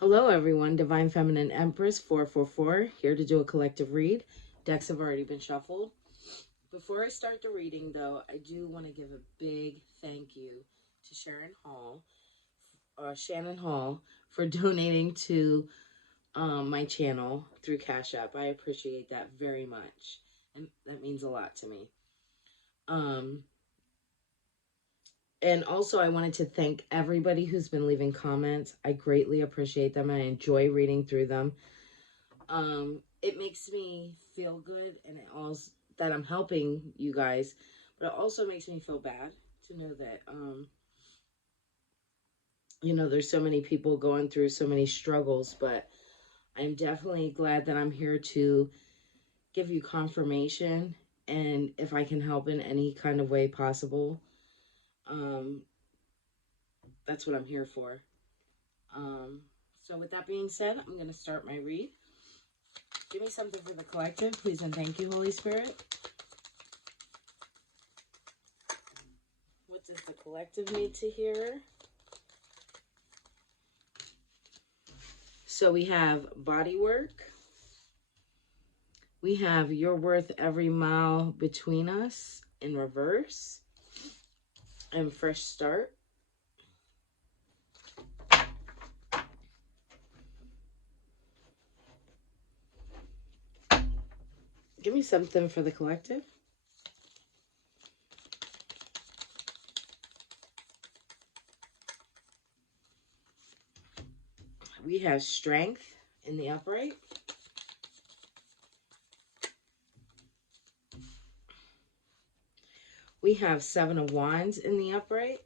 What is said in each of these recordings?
Hello, everyone. Divine Feminine Empress 444 here to do a collective read. Decks have already been shuffled. Before I start the reading, though, I do want to give a big thank you to Shannon Hall, for donating to my channel through Cash App. I appreciate that very much, and that means a lot to me. And also, I wanted to thank everybody who's been leaving comments. I greatly appreciate them. I enjoy reading through them. It makes me feel good, and it also that I'm helping you guys, but it also makes me feel bad to know that there's so many people going through so many struggles. But I'm definitely glad that I'm here to give you confirmation, and if I can help in any kind of way possible, um that's what I'm here for. So with that being said, I'm going to start my read. Give me something for the collective, please, and thank you, Holy Spirit. What does the collective need to hear? So we have body work. We have you're worth every mile between us in reverse. And fresh start. Give me something for the collective. We have strength in the upright. We have 7 of Wands in the upright.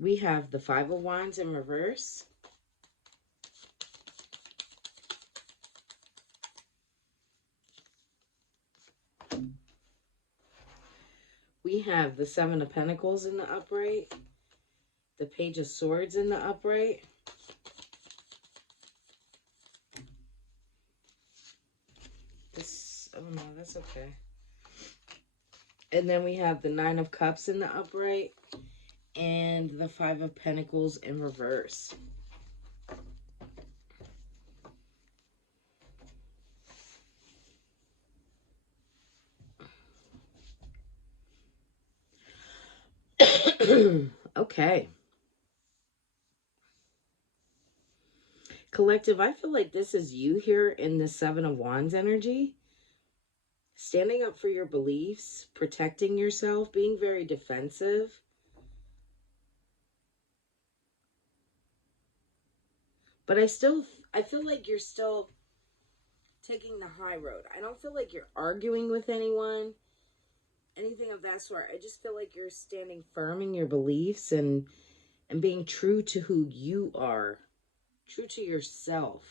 We have the 5 of Wands in reverse. We have the 7 of Pentacles in the upright. The Page of Swords in the upright. Oh no, that's okay. And then we have the 9 of Cups in the upright and the 5 of Pentacles in reverse. Okay. Collective, I feel like this is you here in the 7 of Wands energy. Standing up for your beliefs, protecting yourself, being very defensive. But I feel like you're still taking the high road. I don't feel like you're arguing with anyone, anything of that sort. I just feel like you're standing firm in your beliefs and being true to who you are, true to yourself.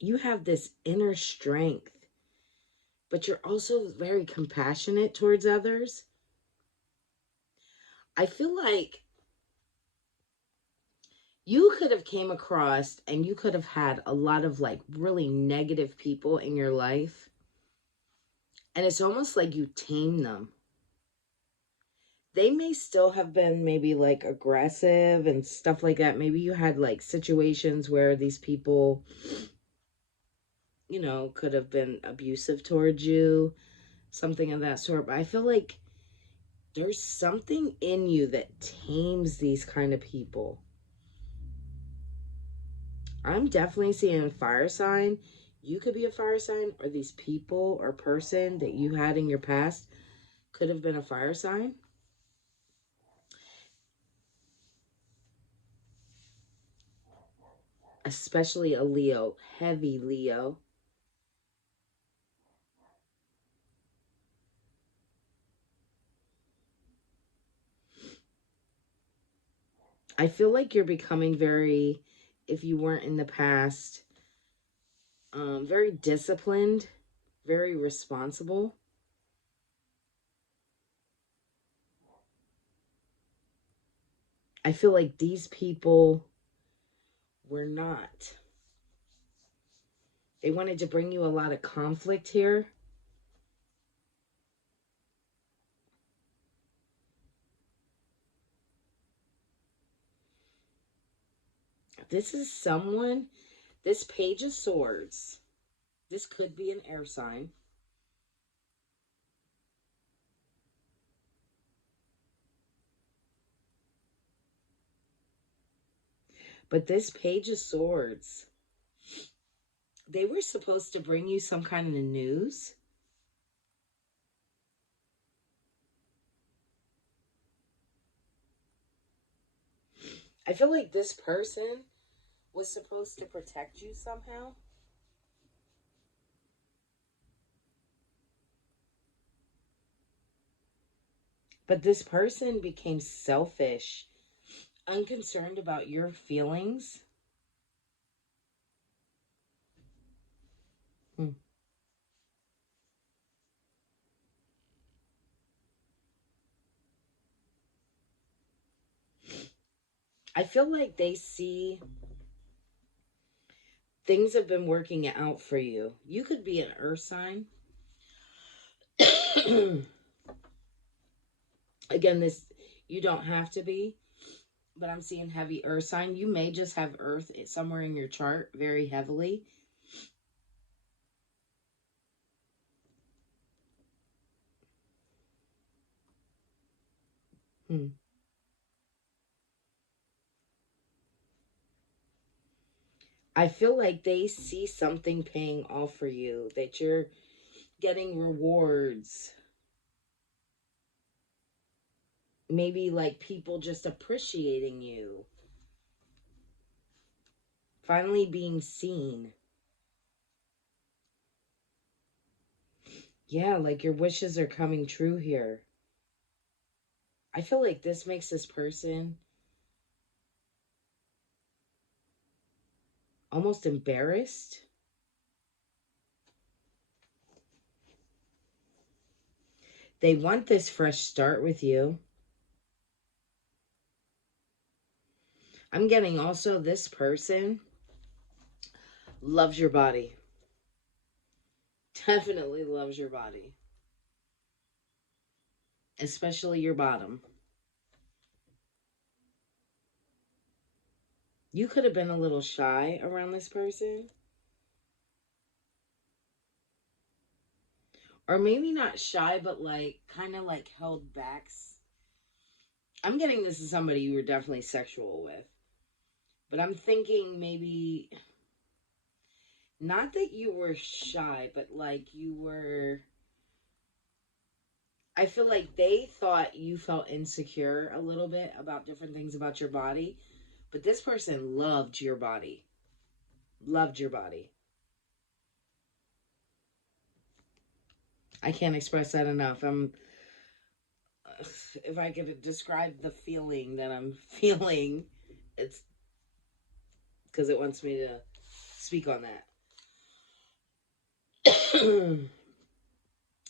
You have this inner strength, but you're also very compassionate towards others. I feel like you could have came across and you could have had a lot of like really negative people in your life. And it's almost like you tame them. They may still have been maybe like aggressive and stuff like that. Maybe you had like situations where these people, could have been abusive towards you, something of that sort. But I feel like there's something in you that tames these kind of people. I'm definitely seeing a fire sign. You could be a fire sign, or these people or person that you had in your past could have been a fire sign. Especially a Leo, heavy Leo. I feel like you're becoming very, if you weren't in the past, very disciplined, very responsible. I feel like these people were not. They wanted to bring you a lot of conflict here. This is someone, this Page of Swords, this could be an air sign. But this Page of Swords, they were supposed to bring you some kind of news. I feel like this person was supposed to protect you somehow. But this person became selfish, unconcerned about your feelings. Hmm. I feel like they see things have been working out for you. You could be an earth sign. Again, this, you don't have to be, but I'm seeing heavy earth sign. You may just have earth somewhere in your chart very heavily. Hmm. I feel like they see something paying off for you, that you're getting rewards. Maybe like people just appreciating you. Finally being seen. Yeah, like your wishes are coming true here. I feel like this makes this person almost embarrassed. They want this fresh start with you. I'm getting also this person loves your body. Definitely loves your body. Especially your bottom. You could have been a little shy around this person. Or maybe not shy, but like kind of like held back. I'm getting this is somebody you were definitely sexual with. But I'm thinking maybe not that you were shy, but like you were. I feel like they thought you felt insecure a little bit about different things about your body. But this person loved your body. Loved your body. I can't express that enough. If I could describe the feeling that I'm feeling, it's because it wants me to speak on that.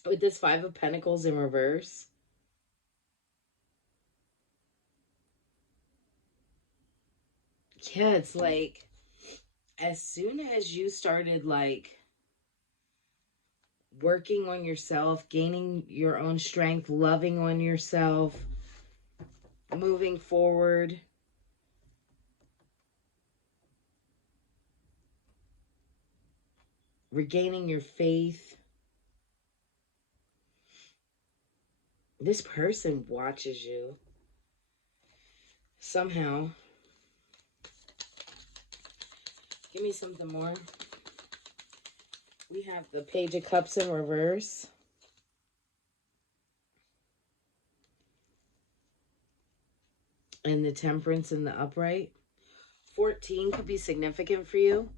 With this Five of Pentacles in reverse, yeah, it's like as soon as you started like working on yourself, gaining your own strength, loving on yourself, moving forward, regaining your faith, this person watches you somehow. Give me something more. We have the Page of Cups in reverse. And the Temperance in the upright. 14 could be significant for you.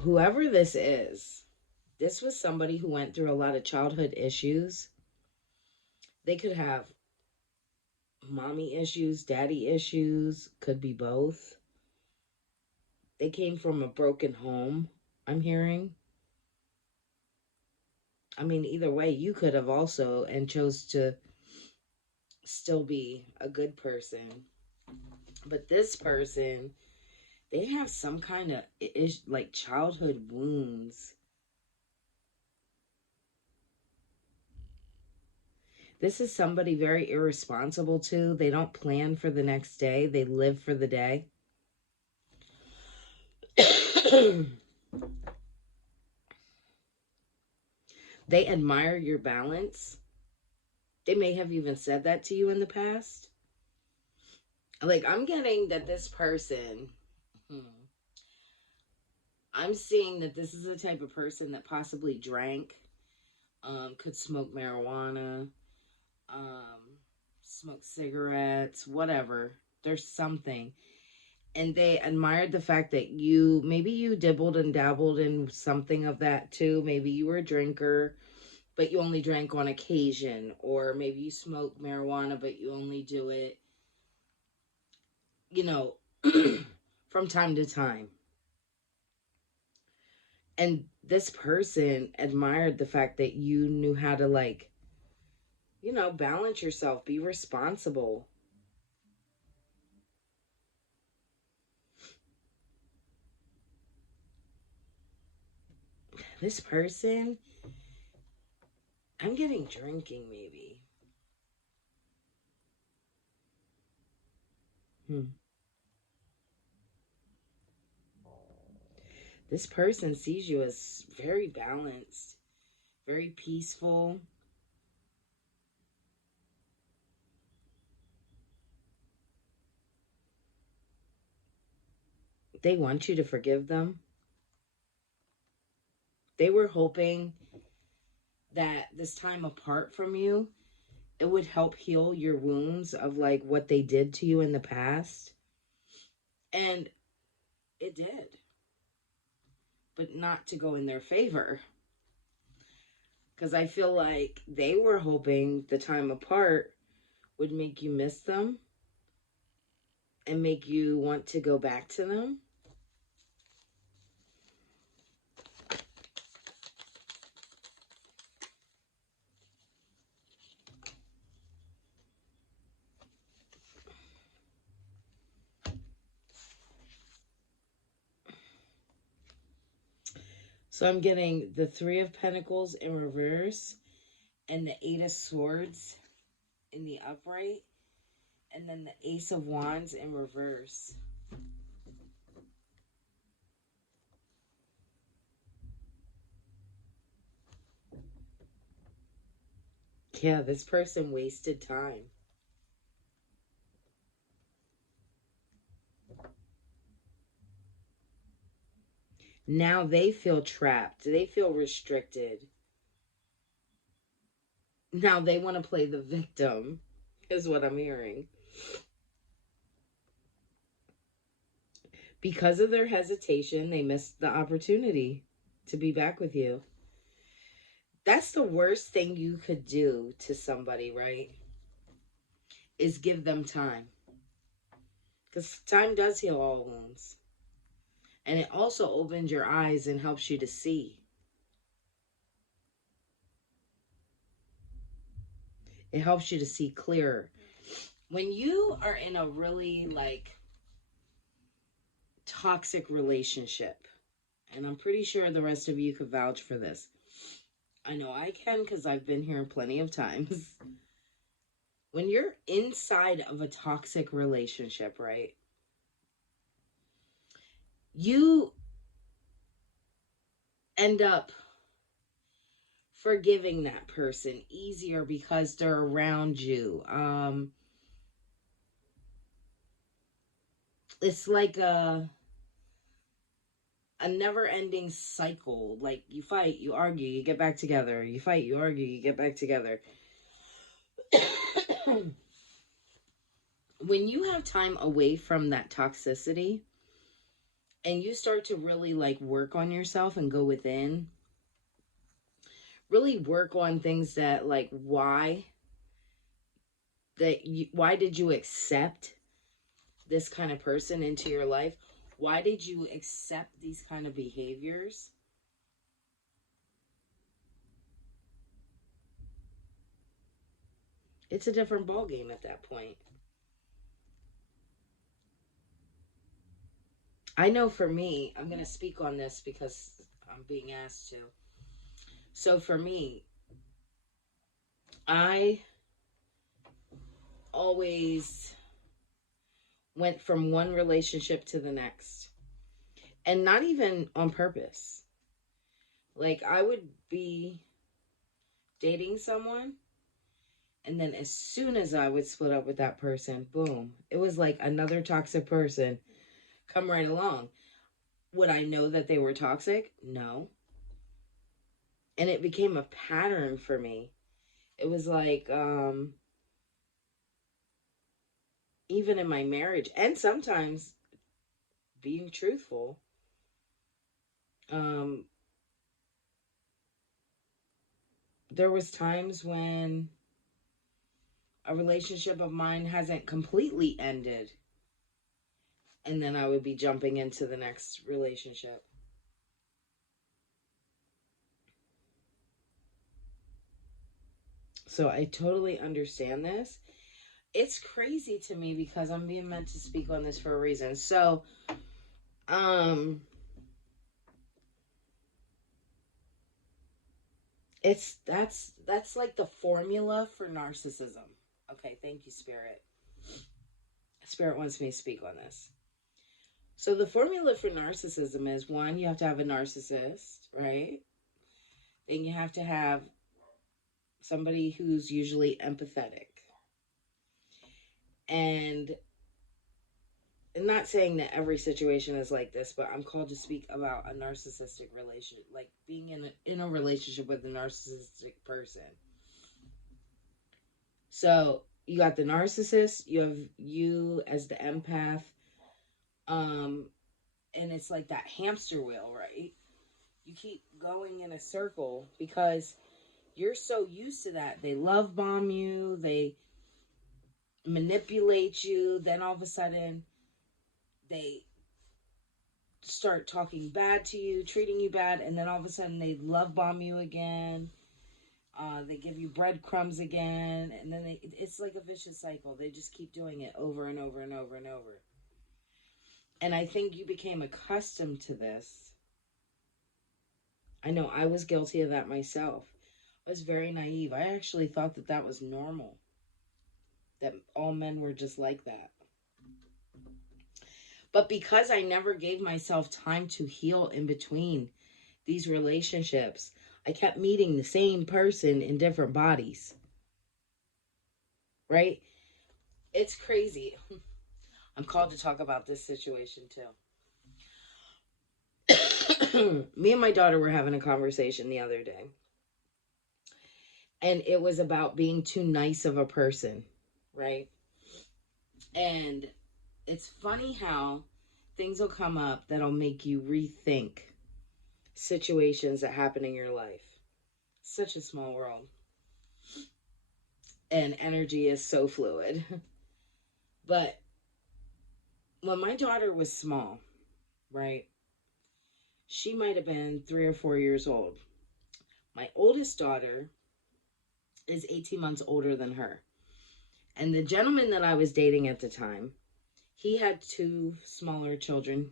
Whoever this was somebody who went through a lot of childhood issues. They could have mommy issues, daddy issues, could be both. They came from a broken home, I'm hearing. I mean, either way, you could have also and chose to still be a good person. But this person, they have some kind of like childhood wounds. This is somebody very irresponsible too. They don't plan for the next day, they live for the day. They admire your balance. They may have even said that to you in the past. Like, I'm getting that this person, I'm seeing that this is the type of person that possibly drank, could smoke marijuana, um, smoke cigarettes, whatever. There's something. And they admired the fact that maybe you dibbled and dabbled in something of that too. Maybe you were a drinker, but you only drank on occasion. Or maybe you smoked marijuana, but you only do it, you know, from time to time. And this person admired the fact that you knew how to, like, balance yourself, be responsible. This person, I'm getting drinking maybe. This person sees you as very balanced, very peaceful. They want you to forgive them. They were hoping that this time apart from you, it would help heal your wounds of like what they did to you in the past. And it did. But not to go in their favor. Because I feel like they were hoping the time apart would make you miss them and make you want to go back to them. So I'm getting the Three of Pentacles in reverse and the Eight of Swords in the upright, and then the Ace of Wands in reverse. Yeah, this person wasted time. Now they feel trapped. They feel restricted. Now they want to play the victim, is what I'm hearing. Because of their hesitation, they missed the opportunity to be back with you. That's the worst thing you could do to somebody, right? Is give them time. Because time does heal all wounds. And it also opens your eyes and helps you to see. It helps you to see clearer. When you are in a really like toxic relationship, and I'm pretty sure the rest of you could vouch for this. I know I can because I've been here plenty of times. When you're inside of a toxic relationship, right? You end up forgiving that person easier because they're around you. It's like a never-ending cycle. Like, you fight, you argue, you get back together. You fight, you argue, you get back together. When you have time away from that toxicity and you start to really like work on yourself and go within, really work on things that like why did you accept this kind of person into your life? Why did you accept these kind of behaviors? It's a different ballgame at that point. I know for me, I'm going to speak on this because I'm being asked to. So for me, I always went from one relationship to the next, and not even on purpose. Like, I would be dating someone, and then as soon as I would split up with that person, boom, it was like another toxic person come right along. Would I know that they were toxic? No. And it became a pattern for me. It was like, even in my marriage, and sometimes being truthful, um, there was times when a relationship of mine hasn't completely ended, and then I would be jumping into the next relationship. So I totally understand this. It's crazy to me because I'm being meant to speak on this for a reason. So, um, that's like the formula for narcissism. Okay, thank you, Spirit. Spirit wants me to speak on this. So the formula for narcissism is, one, you have to have a narcissist, right? Then you have to have somebody who's usually empathetic. And I'm not saying that every situation is like this, but I'm called to speak about a narcissistic relationship, like being in a relationship with a narcissistic person. So you got the narcissist, you have you as the empath, um, and it's like that hamster wheel, right? You keep going in a circle because you're so used to that. They love bomb you, they manipulate you, then all of a sudden they start talking bad to you, treating you bad, and then all of a sudden they love bomb you again. They give you breadcrumbs again, and then it's like a vicious cycle. They just keep doing it over and over and over and over. And I think you became accustomed to this. I know I was guilty of that myself. I was very naive. I actually thought that that was normal, that all men were just like that. But because I never gave myself time to heal in between these relationships, I kept meeting the same person in different bodies. Right? It's crazy. I'm called to talk about this situation too. Me and my daughter were having a conversation the other day. And it was about being too nice of a person, right? And it's funny how things will come up that'll make you rethink situations that happen in your life. Such a small world. And energy is so fluid. But when my daughter was small, right, she might have been 3 or 4 years old. My oldest daughter is 18 months older than her. And the gentleman that I was dating at the time, he had two smaller children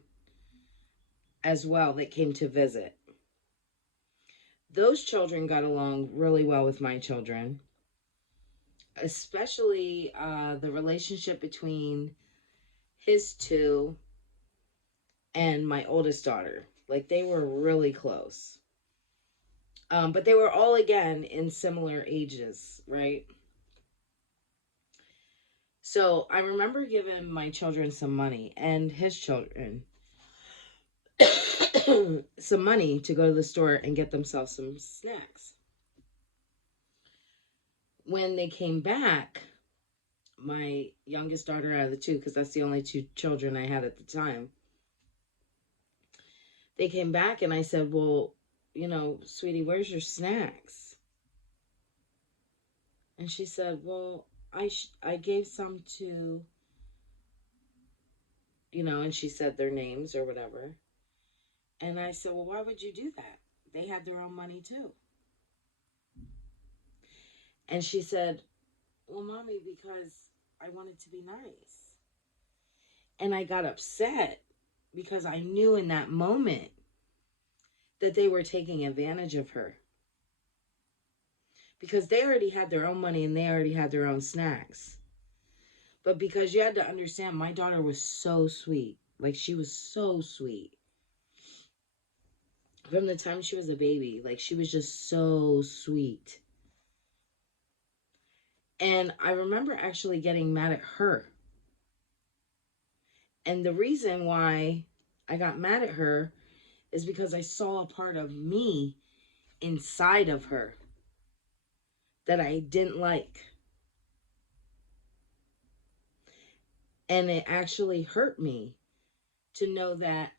as well that came to visit. Those children got along really well with my children, especially the relationship between his two and my oldest daughter. Like, they were really close. But they were all, again, in similar ages, right? So I remember giving my children some money and his children some money to go to the store and get themselves some snacks. When they came back, my youngest daughter out of the two, because that's the only two children I had at the time, they came back and I said, well, sweetie, where's your snacks? And she said, well, I gave some to and she said their names or whatever. And I said, well, why would you do that? They had their own money too. And she said, well, Mommy, because I wanted to be nice. And I got upset because I knew in that moment that they were taking advantage of her. Because they already had their own money and they already had their own snacks. But because you had to understand, my daughter was so sweet. Like, she was so sweet. From the time she was a baby, like, she was just so sweet. And I remember actually getting mad at her. And the reason why I got mad at her is because I saw a part of me inside of her that I didn't like. And it actually hurt me to know that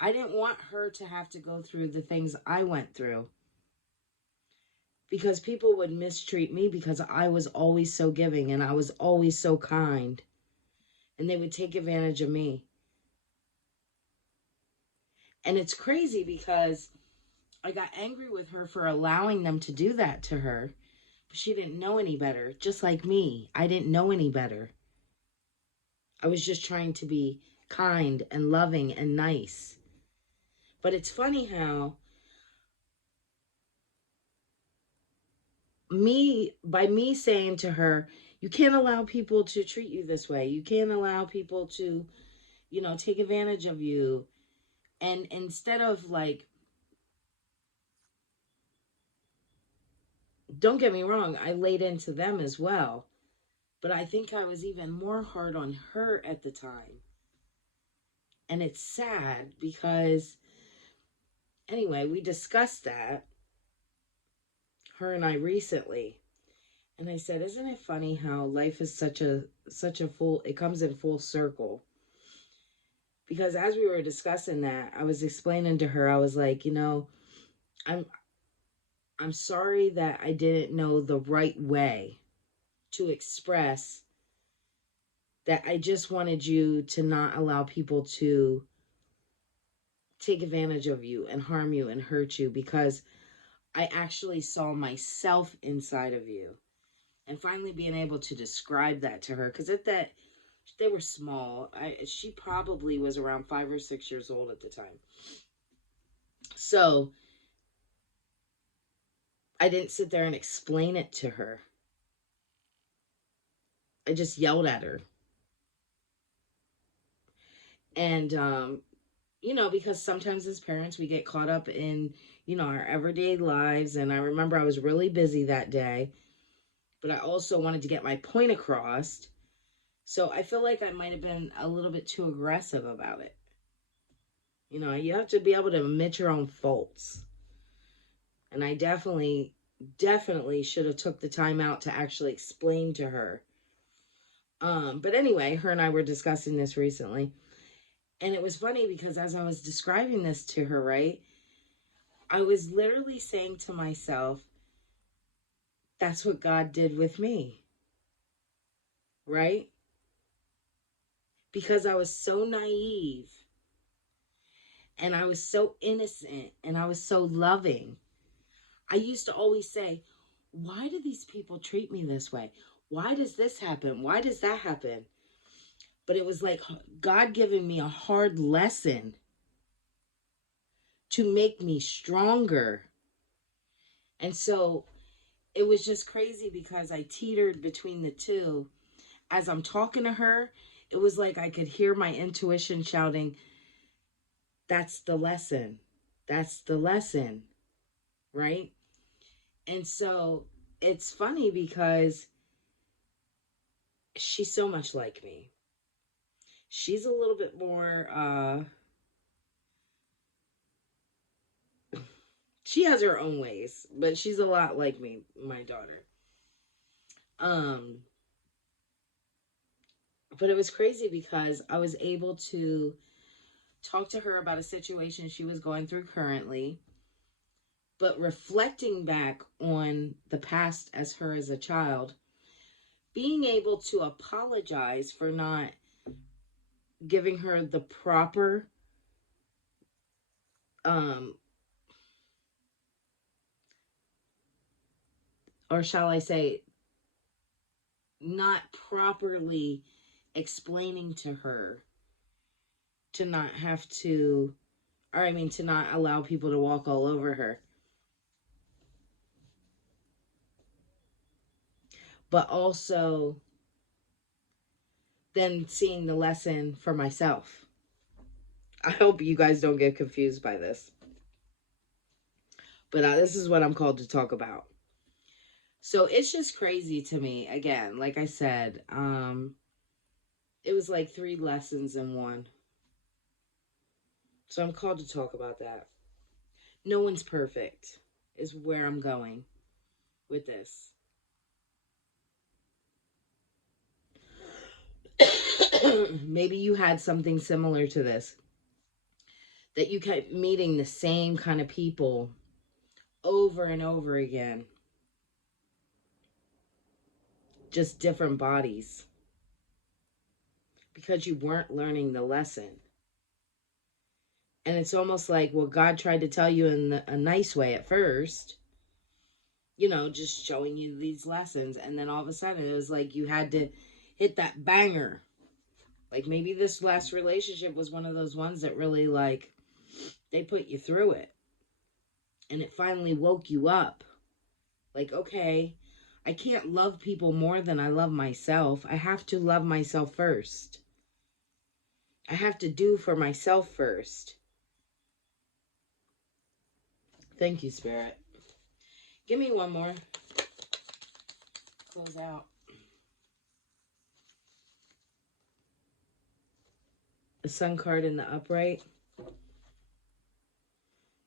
I didn't want her to have to go through the things I went through. Because people would mistreat me because I was always so giving and I was always so kind. And they would take advantage of me. And it's crazy because I got angry with her for allowing them to do that to her. But she didn't know any better. Just like me, I didn't know any better. I was just trying to be kind and loving and nice. But it's funny how by me saying to her, you can't allow people to treat you this way. You can't allow people to, take advantage of you. And instead of like, don't get me wrong, I laid into them as well. But I think I was even more hard on her at the time. And it's sad because, anyway, we discussed that, her and I recently. And I said, isn't it funny how life is such a it comes in full circle? Because as we were discussing that, I was explaining to her, I was like, I'm I'm sorry that I didn't know the right way to express that I just wanted you to not allow people to take advantage of you and harm you and hurt you, because I actually saw myself inside of you. And finally being able to describe that to her, because they were small. She probably was around 5 or 6 years old at the time. So I didn't sit there and explain it to her. I just yelled at her. And, because sometimes as parents, we get caught up in, our everyday lives. And I remember I was really busy that day, but I also wanted to get my point across. So I feel like I might have been a little bit too aggressive about it. You have to be able to admit your own faults. And I definitely should have took the time out to actually explain to her. But anyway, her and I were discussing this recently. And it was funny because as I was describing this to her, right, I was literally saying to myself, that's what God did with me. Right? Because I was so naive and I was so innocent and I was so loving. I used to always say, why do these people treat me this way? Why does this happen? Why does that happen? But it was like God giving me a hard lesson to make me stronger. And so it was just crazy because I teetered between the two. As I'm talking to her, it was like I could hear my intuition shouting, that's the lesson. That's the lesson. Right? And so it's funny because she's so much like me. She's a little bit more, she has her own ways, but she's a lot like me, my daughter. But it was crazy because I was able to talk to her about a situation she was going through currently, but reflecting back on the past as her as a child, being able to apologize for not giving her the proper, um, or shall I say, not properly explaining to her to not have to, or I mean, to not allow people to walk all over her. But also then seeing the lesson for myself. I hope you guys don't get confused by this. But this is what I'm called to talk about. So it's just crazy to me. Again, like I said, it was like 3 lessons in one. So I'm called to talk about that. No one's perfect, is where I'm going with this. Maybe you had something similar to this, that you kept meeting the same kind of people over and over again, just different bodies, because you weren't learning the lesson. And it's almost like, well, God tried to tell you in a nice way at first, you know, just showing you these lessons. And then all of a sudden it was like you had to hit that banger. Like maybe this last relationship was one of those ones that really, like, they put you through it. And it finally woke you up. Like, okay, I can't love people more than I love myself. I have to love myself first. I have to do for myself first. Thank you, Spirit. Give me one more. Close out. The Sun card in the upright.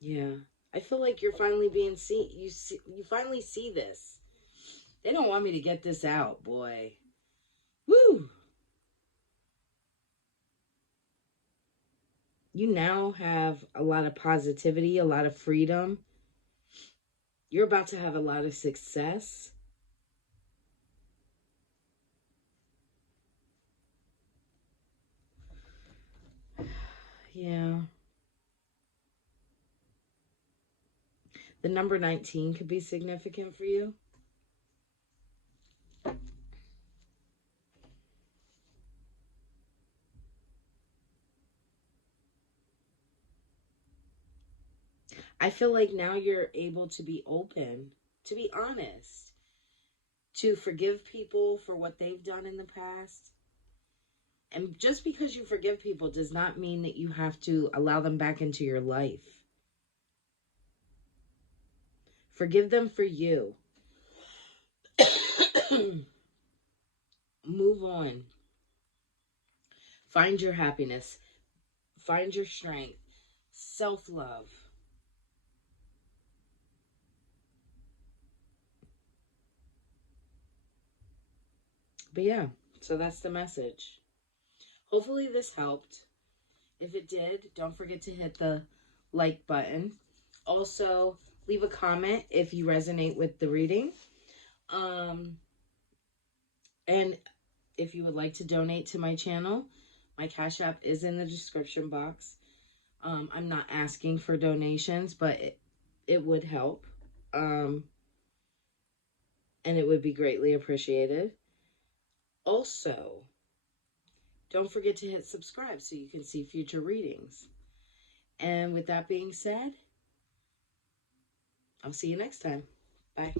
Yeah. I feel like you're finally being seen. You finally see this. They don't want me to get this out, boy. Woo! You now have a lot of positivity, a lot of freedom. You're about to have a lot of success. Yeah. The number 19 could be significant for you. I feel like now you're able to be open, to be honest, to forgive people for what they've done in the past. And just because you forgive people does not mean that you have to allow them back into your life. Forgive them for you. Move on. Find your happiness. Find your strength. Self-love. But yeah, so that's the message. Hopefully this helped. If it did, don't forget to hit the like button. Also, leave a comment if you resonate with the reading. And if you would like to donate to my channel, my Cash App is in the description box. I'm not asking for donations, but it would help. And it would be greatly appreciated. Also, don't forget to hit subscribe so you can see future readings. And with that being said, I'll see you next time. Bye.